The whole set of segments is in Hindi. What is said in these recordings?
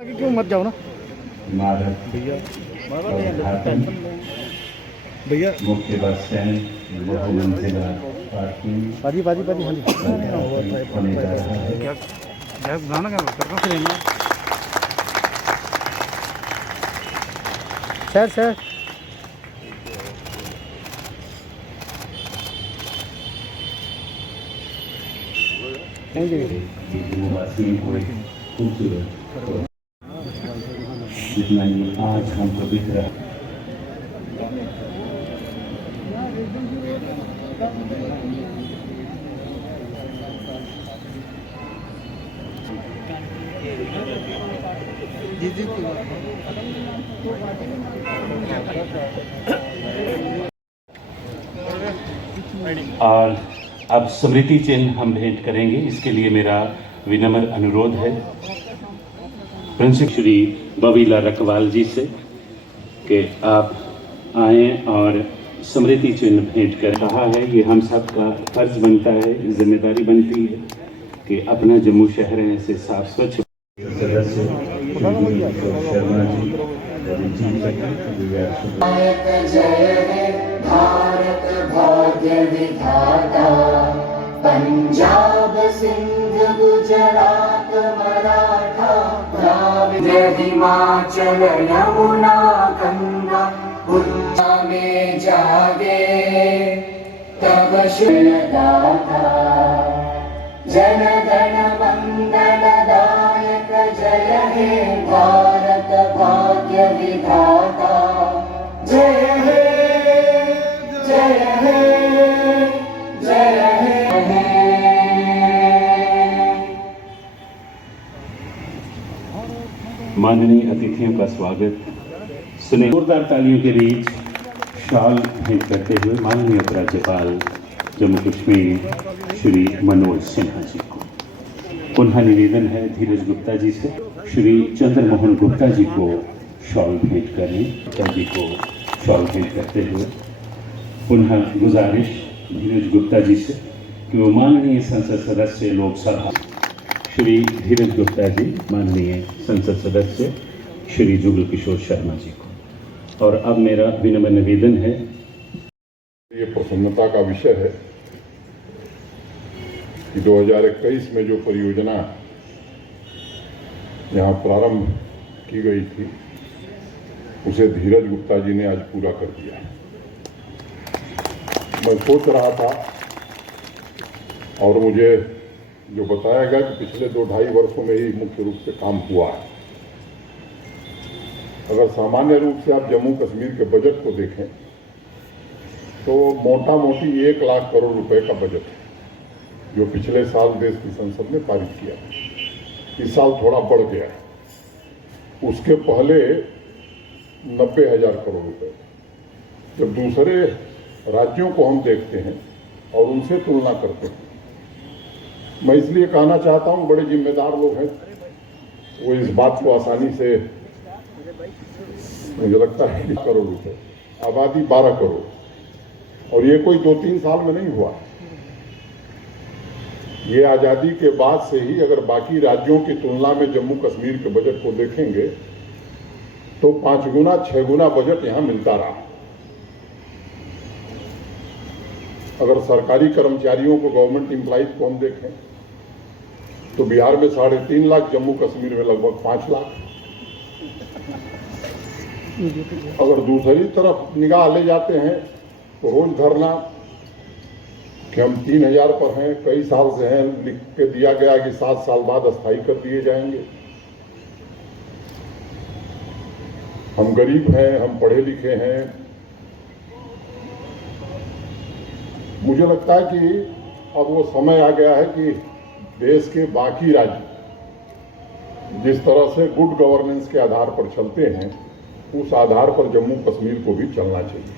क्यों मत जाओ ना भैया भैया मुख्य बस स्टैंड बहुमंजिला पार्किंग पाजी पाजी पाजी हाँ जी होने जा रहा है। क्या गैस बनाना क्या करना से लेना सर थैंक यू खूबसूरत जितना ये आज हम पवित्र और अब स्मृति चिन्ह हम भेंट करेंगे। इसके लिए मेरा विनम्र अनुरोध है प्रिंसिपल श्री बबीला रकवाल जी से कि आप आए और स्मृति चिन्ह भेंट कर रहा है। ये हम सब का फर्ज बनता है, जिम्मेदारी बनती है कि अपना जम्मू शहर ऐसे साफ स्वच्छ सदस्य शर्मा जी भारत भाग्य विधाता पंजाब सिंध गुजरात मराठा द्राविड़ हिमाचल यमुना गंगा उल्टा में जागे तब शुभदाता जन गण मंगलदायक जय हे भारत भाग्य विधाता जय हे जय हे जय हे। माननीय अतिथियों का स्वागत सुने जोरदार तालियों के बीच शॉल भेंट करते हुए माननीय उपराज्यपाल जम्मू कश्मीर श्री मनोज सिन्हा जी को। पुनः निवेदन है धीरज गुप्ता जी से श्री चंद्रमोहन गुप्ता जी को शॉल भेंट करें। गुप्ता जी को शॉल भेंट करते हुए पुनः गुजारिश धीरज गुप्ता जी से कि वो माननीय संसद सदस्य लोकसभा श्री धीरज गुप्ता जी माननीय संसद सदस्य श्री जुगल किशोर शर्मा जी को। और अब मेरा विनम्र निवेदन है, ये प्रसन्नता का विषय है कि 2021 में जो परियोजना यहाँ प्रारंभ की गई थी उसे धीरज गुप्ता जी ने आज पूरा कर दिया। मैं सोच रहा था और मुझे जो बताया गया कि पिछले 2-2.5 वर्षों में ही मुख्य रूप से काम हुआ है। अगर सामान्य रूप से आप जम्मू कश्मीर के बजट को देखें तो मोटा मोटी 1 लाख करोड़ रुपए का बजट है जो पिछले साल देश की संसद ने पारित किया। इस साल थोड़ा बढ़ गया है। उसके पहले 90,000 करोड़ रुपए। जब दूसरे राज्यों को हम देखते हैं और उनसे तुलना करते हैं, मैं इसलिए कहना चाहता हूं बड़े जिम्मेदार लोग हैं, वो इस बात को आसानी से, मुझे लगता है 20 करोड़ रुपए, आबादी 12 करोड़, और ये कोई 2-3 साल में नहीं हुआ। ये आज़ादी के बाद से ही अगर बाकी राज्यों की तुलना में जम्मू कश्मीर के बजट को देखेंगे तो 5 गुना 6 गुना बजट यहाँ मिलता रहा। अगर सरकारी कर्मचारियों को, गवर्नमेंट एम्प्लॉइज को हम देखें तो बिहार में 3.5 लाख, जम्मू कश्मीर में लगभग 5 लाख। अगर दूसरी तरफ निगाह ले जाते हैं तो रोज धरना कि हम 3,000 पर हैं, कई साल से हैं, लिख के दिया गया कि 7 साल बाद अस्थायी कर दिए जाएंगे। हम गरीब हैं, हम पढ़े लिखे हैं। मुझे लगता है कि अब वो समय आ गया है कि देश के बाकी राज्य जिस तरह से गुड गवर्नेंस के आधार पर चलते हैं उस आधार पर जम्मू कश्मीर को भी चलना चाहिए।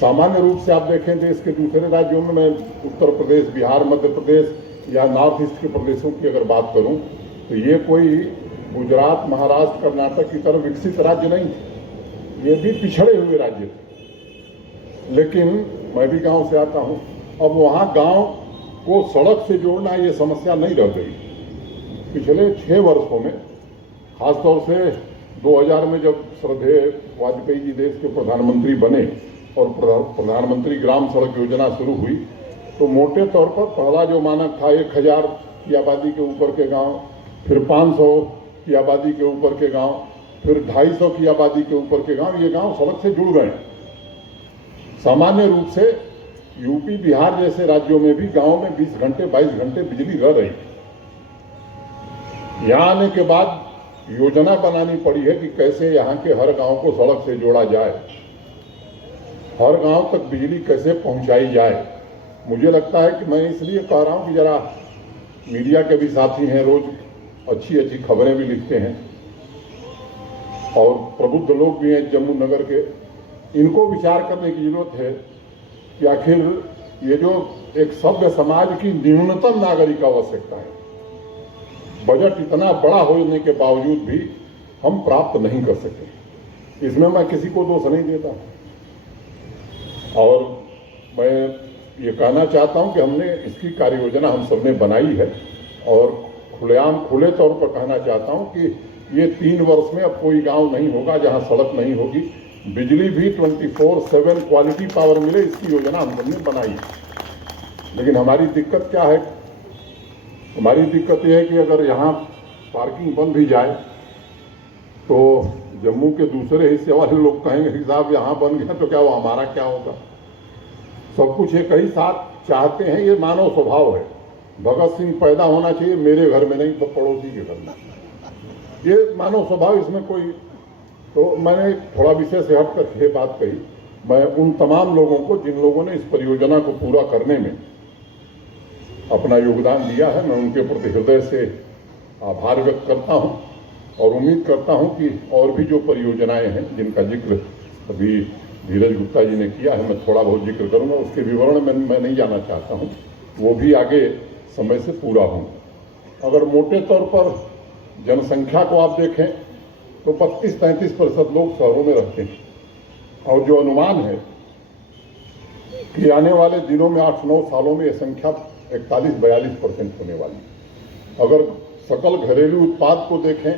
सामान्य रूप से आप देखें देश के दूसरे राज्यों में, मैं उत्तर प्रदेश, बिहार, मध्य प्रदेश या नॉर्थ ईस्ट के प्रदेशों की अगर बात करूं तो ये कोई गुजरात, महाराष्ट्र, कर्नाटक की तरह विकसित राज्य नहीं थे, ये भी पिछड़े हुए राज्य थे। लेकिन मैं भी गांव से आता हूं, अब वहां गांव को सड़क से जोड़ना ये समस्या नहीं रह गई। पिछले 6 वर्षों में खासतौर से 2000 में जब श्रद्धेय वाजपेयी जी देश के प्रधानमंत्री बने और प्रधानमंत्री ग्राम सड़क योजना शुरू हुई, तो मोटे तौर पर पहला जो मानक था 1000 की आबादी के ऊपर के गांव, फिर 500 की आबादी के ऊपर के गांव, फिर 250 की आबादी के ऊपर के गांव, ये गांव सड़क से जुड़ गए। सामान्य रूप से यूपी बिहार जैसे राज्यों में भी गांव में 20 घंटे 22 घंटे बिजली रह रही थी। यहाँ आने के बाद योजना बनानी पड़ी है कि कैसे यहाँ के हर गांव को सड़क से जोड़ा जाए, हर गांव तक बिजली कैसे पहुंचाई जाए। मुझे लगता है कि मैं इसलिए कह रहा हूं कि जरा मीडिया के भी साथी हैं, रोज अच्छी अच्छी खबरें भी लिखते हैं और प्रबुद्ध लोग भी हैं जम्मू नगर के, इनको विचार करने की जरूरत है कि आखिर ये जो एक सभ्य समाज की न्यूनतम नागरिक आवश्यकता है, बजट इतना बड़ा होने के बावजूद भी हम प्राप्त नहीं कर सके। इसमें मैं किसी को दोष नहीं देता और मैं ये कहना चाहता हूं कि हमने इसकी कार्य योजना हम सबने बनाई है और खुलेआम खुले तौर पर कहना चाहता हूं कि ये 3 वर्ष में अब कोई गांव नहीं होगा जहां सड़क नहीं होगी। बिजली भी 24/7 क्वालिटी पावर मिले, इसकी योजना हम सबने बनाई है। लेकिन हमारी दिक्कत क्या है? हमारी दिक्कत यह है कि अगर यहाँ पार्किंग बंद भी जाए तो जम्मू के दूसरे हिस्से वाले लोग कहेंगे कि साहब यहाँ बन गया तो क्या वो हमारा क्या होगा। सब कुछ एक ही साथ चाहते हैं, ये मानव स्वभाव है। भगत सिंह पैदा होना चाहिए मेरे घर में नहीं तो पड़ोसी के घर में, ये मानव स्वभाव, इसमें कोई। तो मैंने थोड़ा विषय से हट कर ये बात कही। मैं उन तमाम लोगों को जिन लोगों ने इस परियोजना को पूरा करने में अपना योगदान दिया है, मैं उनके प्रति हृदय से आभार व्यक्त करता हूं और उम्मीद करता हूं कि और भी जो परियोजनाएं हैं जिनका जिक्र अभी धीरज गुप्ता जी ने किया है, मैं थोड़ा बहुत जिक्र करूंगा, उसके विवरण में मैं नहीं जाना चाहता हूं, वो भी आगे समय से पूरा हों। अगर मोटे तौर पर जनसंख्या को आप देखें तो 32-33% लोग शहरों में रहते हैं और जो अनुमान है कि आने वाले दिनों में 8-9 सालों में यह संख्या 41-42% होने वाली। अगर सकल घरेलू उत्पाद को देखें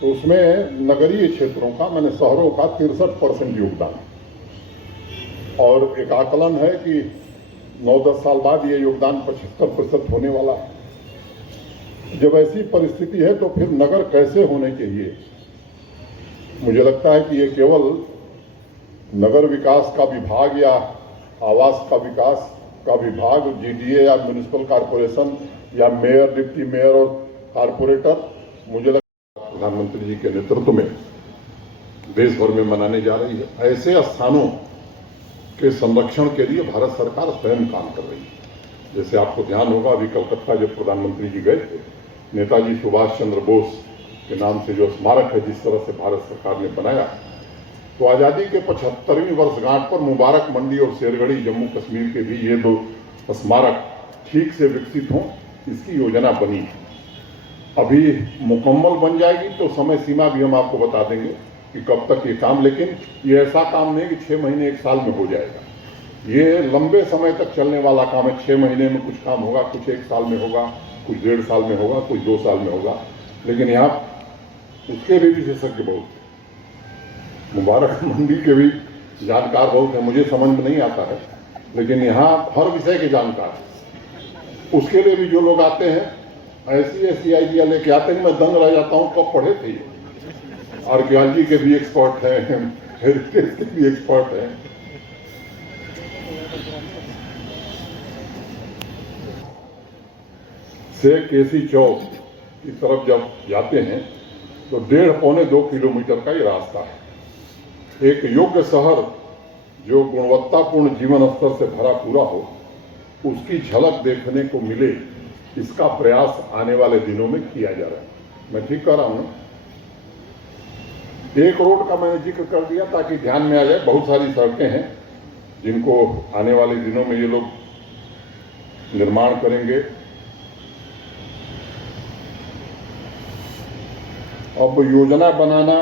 तो उसमें नगरीय क्षेत्रों का, माने शहरों का 63% योगदान है और एक आकलन है कि 9-10 साल बाद ये योगदान 75% होने वाला है। जब ऐसी परिस्थिति है तो फिर नगर कैसे होने चाहिए? मुझे लगता है कि ये केवल नगर विकास का विभाग या आवास का विकास का विभाग, जीडीए या म्युनिसिपल कॉरपोरेशन या मेयर, डिप्टी मेयर और कारपोरेटर, मुझे लगता है प्रधानमंत्री जी के नेतृत्व में देश भर में मनाने जा रही है। ऐसे स्थानों के संरक्षण के लिए भारत सरकार स्वयं काम कर रही है। जैसे आपको ध्यान होगा, अभी कलकत्ता जब प्रधानमंत्री जी गए थे, नेताजी सुभाष चंद्र बोस के नाम से जो स्मारक है जिस तरह से भारत सरकार ने बनाया, तो आज़ादी के 75वीं वर्षगांठ पर मुबारक मंडी और शेरगढ़ी जम्मू कश्मीर के भी ये 2 स्मारक ठीक से विकसित हों, इसकी योजना बनी। अभी मुकम्मल बन जाएगी तो समय सीमा भी हम आपको बता देंगे कि कब तक ये काम, लेकिन ये ऐसा काम नहीं कि 6 महीने 1 साल में हो जाएगा। ये लंबे समय तक चलने वाला काम है। 6 महीने में कुछ काम होगा, कुछ 1 साल में होगा, कुछ 1.5 साल में होगा, कुछ 2 साल में होगा, लेकिन यहाँ उसके भी विशेषज्ञ बहुत हैं। मुबारक मंडी के भी जानकार बहुत है, मुझे समझ में नहीं आता है, लेकिन यहाँ हर विषय के जानकार हैं। उसके लिए भी जो लोग आते हैं ऐसी आइडिया लेके आते हैं, मैं दंग रह जाता हूँ कब पढ़े थे ये। आर्कियोलॉजी के भी एक्सपर्ट हैं, हेरिटेज के भी एक्सपर्ट हैं। से केसी चौक की तरफ जब जाते हैं तो 1.5-2 किलोमीटर का ये रास्ता है। एक योग्य शहर जो गुणवत्तापूर्ण जीवन स्तर से भरा पूरा हो, उसकी झलक देखने को मिले, इसका प्रयास आने वाले दिनों में किया जा रहा है। मैं ठीक कह रहा हूं? एक रोड का मैंने जिक्र कर दिया ताकि ध्यान में आ जाए। बहुत सारी सड़कें हैं जिनको आने वाले दिनों में ये लोग निर्माण करेंगे। अब योजना बनाना,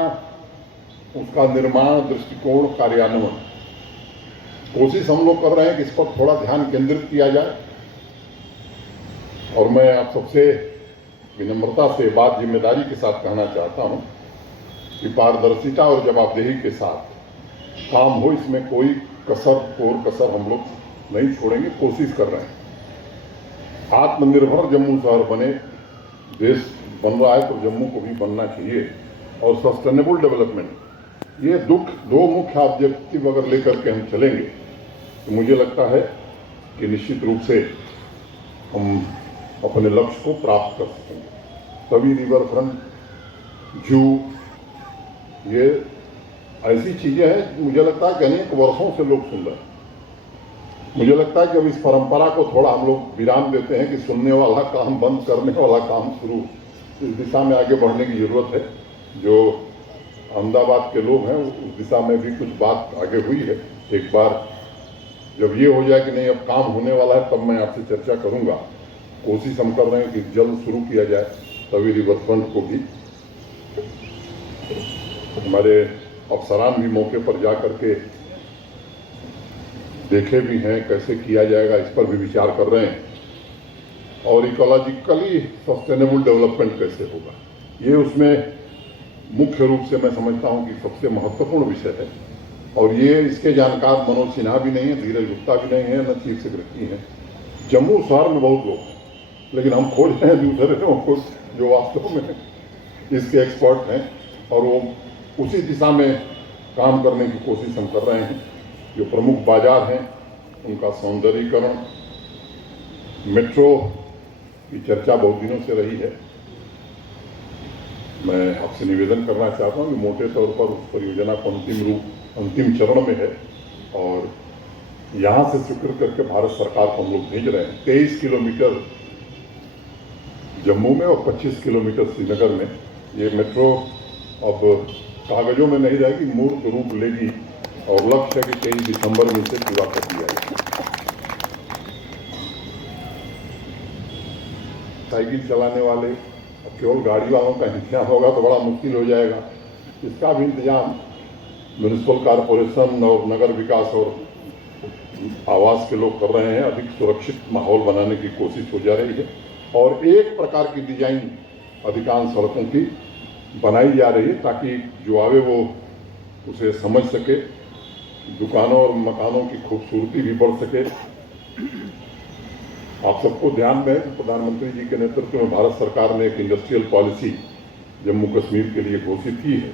उसका निर्माण, दृष्टिकोण, कार्यान्वयन, कोशिश हम लोग कर रहे हैं कि इस पर थोड़ा ध्यान केंद्रित किया जाए। और मैं आप सबसे विनम्रता से बात जिम्मेदारी के साथ कहना चाहता हूं कि पारदर्शिता और जवाबदेही के साथ काम हो, इसमें कोई कसर हम लोग नहीं छोड़ेंगे, कोशिश कर रहे हैं। आत्मनिर्भर जम्मू शहर बने, देश बन रहा है तो जम्मू को भी बनना चाहिए। और सस्टेनेबल डेवलपमेंट, ये दो मुख्य ऑब्जेक्टिव अगर लेकर के हम चलेंगे तो मुझे लगता है कि निश्चित रूप से हम अपने लक्ष्य को प्राप्त कर सकेंगे। तभी रिवर फ्रंट, जू, ये ऐसी चीजें हैं, मुझे लगता है कि अनेक वर्षों से लोग सुन रहे हैं। मुझे लगता है कि अब इस परंपरा को थोड़ा हम लोग विराम देते हैं कि सुनने वाला काम बंद, करने वाला काम शुरू। इस दिशा में आगे बढ़ने की जरूरत है। जो अहमदाबाद के लोग हैं उस दिशा में भी कुछ बात आगे हुई है। एक बार जब ये हो जाए कि नहीं अब काम होने वाला है तब मैं आपसे चर्चा करूंगा। कोशिश हम कर रहे हैं कि जल्द शुरू किया जाए। तभी रिवर फ्रंट को भी हमारे अफसरान भी मौके पर जा करके देखे भी हैं कैसे किया जाएगा, इस पर भी विचार कर रहे हैं। और इकोलॉजिकली सस्टेनेबल डेवलपमेंट कैसे होगा, ये उसमें मुख्य रूप से मैं समझता हूं कि सबसे महत्वपूर्ण विषय है। और ये इसके जानकार मनोज सिन्हा भी नहीं है, धीरज गुप्ता भी नहीं है, न चीफ सेक्रेटरी है। जम्मू शहर में बहुत लोग हैं, लेकिन हम खोज रहे हैं दूसरे लोगों को जो वास्तव में इसके एक्सपर्ट हैं और वो उसी दिशा में काम करने की कोशिश हम कर रहे हैं। जो प्रमुख बाजार हैं उनका सौंदर्यीकरण, मेट्रो की चर्चा बहुत दिनों से रही है। मैं आपसे निवेदन करना चाहता हूं कि मोटे तौर पर उस परियोजना को अंतिम चरण में है और यहां से स्वीकृत करके भारत सरकार को हम लोग भेज रहे हैं। 23 किलोमीटर जम्मू में और 25 किलोमीटर श्रीनगर में ये मेट्रो अब कागजों में नहीं रहेगी, मूर्त रूप लेगी और लक्ष्य है कि 23 दिसंबर में इसे पूरा कर दिया जाए। साइकिल चलाने वाले, अब केवल गाड़ी वालों का इंतजाम होगा तो बड़ा मुश्किल हो जाएगा। इसका भी इंतजाम म्यूनिसिपल कॉरपोरेशन और नगर विकास और आवास के लोग कर रहे हैं। अधिक सुरक्षित माहौल बनाने की कोशिश हो जा रही है और एक प्रकार की डिजाइन अधिकांश सड़कों की बनाई जा रही है ताकि जो आवे वो उसे समझ सके, दुकानों और मकानों की खूबसूरती भी बढ़ सके। आप सबको ध्यान में प्रधानमंत्री जी के नेतृत्व में भारत सरकार ने एक इंडस्ट्रियल पॉलिसी जम्मू कश्मीर के लिए घोषित की है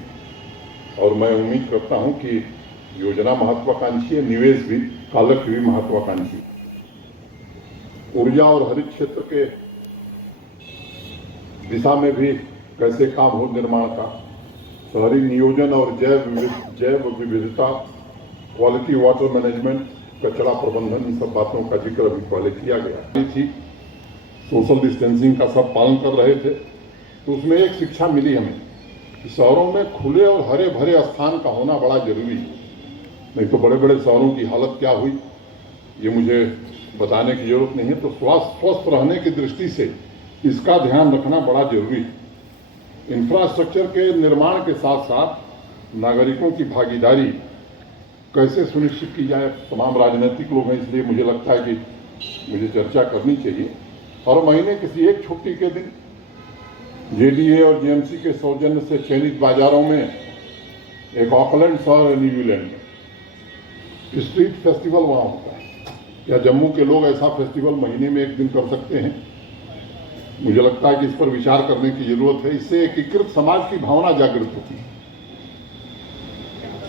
और मैं उम्मीद करता हूं कि योजना महत्वाकांक्षी है, निवेश भी, कालक भी महत्वाकांक्षी। ऊर्जा और हरित क्षेत्र के दिशा में भी कैसे काम हो निर्माण का, शहरी नियोजन और जैव विविधता, क्वालिटी वाटर मैनेजमेंट, कचरा प्रबंधन, इन सब बातों का जिक्र अभी पहले किया गया थी। सोशल डिस्टेंसिंग का सब पालन कर रहे थे तो उसमें एक शिक्षा मिली हमें कि शहरों में खुले और हरे भरे स्थान का होना बड़ा जरूरी है। नहीं तो बड़े बड़े शहरों की हालत क्या हुई ये मुझे बताने की जरूरत नहीं है। तो स्वस्थ रहने की दृष्टि से इसका ध्यान रखना बड़ा जरूरी है। इंफ्रास्ट्रक्चर के निर्माण के साथ साथ नागरिकों की भागीदारी कैसे सुनिश्चित की जाए। तमाम राजनीतिक लोग हैं, इसलिए मुझे लगता है कि मुझे चर्चा करनी चाहिए। हर महीने किसी एक छुट्टी के दिन जेडीए और जेएमसी के सौजन्य से चयनित बाजारों में एक ऑकलैंड शहर है न्यूजीलैंड में, स्ट्रीट फेस्टिवल वहाँ होता है। क्या जम्मू के लोग ऐसा फेस्टिवल महीने में एक दिन कर सकते हैं? मुझे लगता है कि इस पर विचार करने की जरूरत है। इससे एकीकृत समाज की भावना जागृत होती है।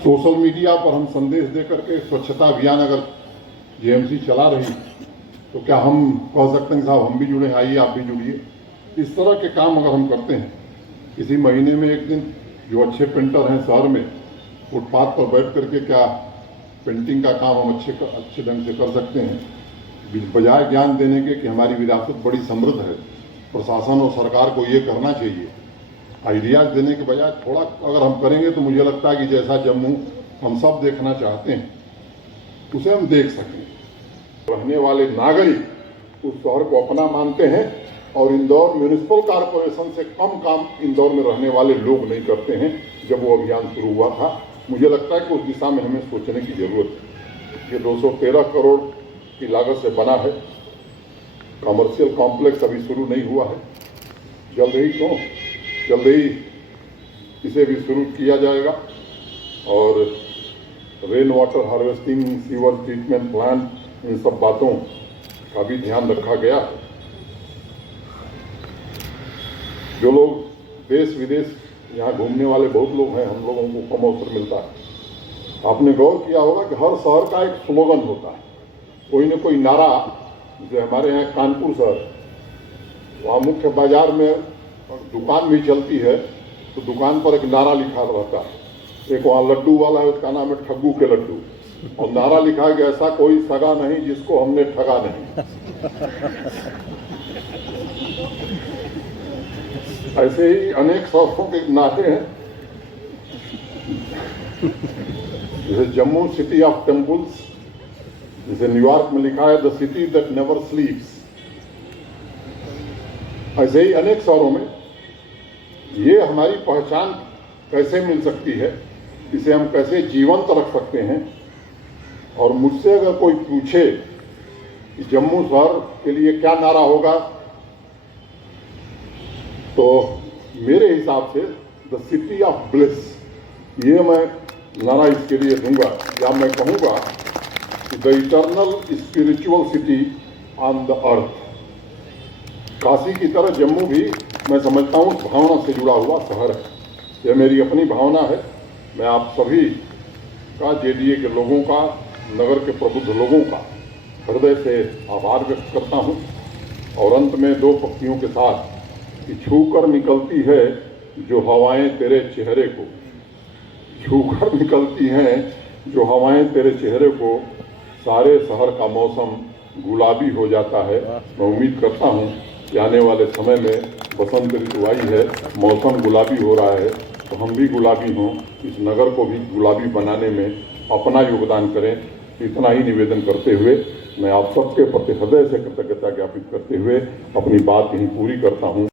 सोशल मीडिया पर हम संदेश देकर के स्वच्छता अभियान अगर जेएमसी चला रही तो क्या हम कह सकते हैं साहब हम भी जुड़े, आइए आप भी जुड़िए। इस तरह के काम अगर हम करते हैं, किसी महीने में एक दिन जो अच्छे पेंटर हैं शहर में फुटपाथ पर बैठ करके क्या पेंटिंग का काम हम अच्छे ढंग से कर सकते हैं। बजाय ज्ञान देने के कि हमारी विरासत बड़ी समृद्ध है, प्रशासन और सरकार को ये करना चाहिए, आइडियाज देने के बजाय थोड़ा अगर हम करेंगे तो मुझे लगता है कि जैसा जम्मू हम सब देखना चाहते हैं उसे हम देख सकें। रहने वाले नागरिक उस शहर को अपना मानते हैं और इंदौर म्यूनिसिपल कॉरपोरेशन से कम काम इंदौर में रहने वाले लोग नहीं करते हैं। जब वो अभियान शुरू हुआ था मुझे लगता है कि उस दिशा में हमें सोचने की जरूरत है। ये 213 करोड़ की लागत से बना है, कमर्शियल कॉम्प्लेक्स अभी शुरू नहीं हुआ है। जल्द ही इसे भी शुरू किया जाएगा और rain water harvesting, sewer treatment plant, इन सब बातों का भी ध्यान रखा गया है। जो लोग देश विदेश यहाँ घूमने वाले बहुत लोग हैं, हम लोगों को कम अवसर मिलता है। आपने गौर किया होगा कि हर शहर का एक स्लोगन होता है, कोई न कोई नारा। जैसे हमारे यहाँ कानपुर शहर, वहाँ मुख्य बाजार में दुकान भी चलती है, तो दुकान पर एक नारा लिखा रहता है। एक वहाँ लड्डू वाला है, उसका नाम है ठग्गू के लड्डू, और नारा लिखा है कि ऐसा कोई सगा नहीं जिसको हमने ठगा नहीं। ऐसे ही अनेक शहरों के नारे हैं। जैसे जम्मू सिटी ऑफ टेम्पल्स, जैसे न्यूयॉर्क में लिखा है द सिटी दैट नेवर स्लीप्स। ऐसे ही अनेक शहरों में ये हमारी पहचान कैसे मिल सकती है, इसे हम कैसे जीवंत रख सकते हैं। और मुझसे अगर कोई पूछे कि जम्मू शहर के लिए क्या नारा होगा, तो मेरे हिसाब से द सिटी ऑफ ब्लिस, ये मैं नारा इसके लिए दूंगा। या मैं कहूँगा कि the eternal spiritual city on the earth. Kashi की तरह जम्मू भी मैं समझता हूँ भावना से जुड़ा हुआ शहर है। यह मेरी अपनी भावना है। मैं आप सभी का, जेडीए के लोगों का, नगर के प्रबुद्ध लोगों का हृदय से आभार व्यक्त करता हूँ। और अंत में दो पंक्तियों के साथ कि छूकर निकलती है जो हवाएं तेरे चेहरे को, छूकर निकलती हैं जो हवाएं तेरे चेहरे को, सारे शहर का मौसम गुलाबी हो जाता है। मैं उम्मीद करता हूँ कि आने वाले समय में बसंत ऋतु आई है, मौसम गुलाबी हो रहा है, तो हम भी गुलाबी हों, इस नगर को भी गुलाबी बनाने में अपना योगदान करें। इतना ही निवेदन करते हुए मैं आप सबके प्रति हृदय से कृतज्ञता ज्ञापित करते हुए अपनी बात यहीं पूरी करता हूँ।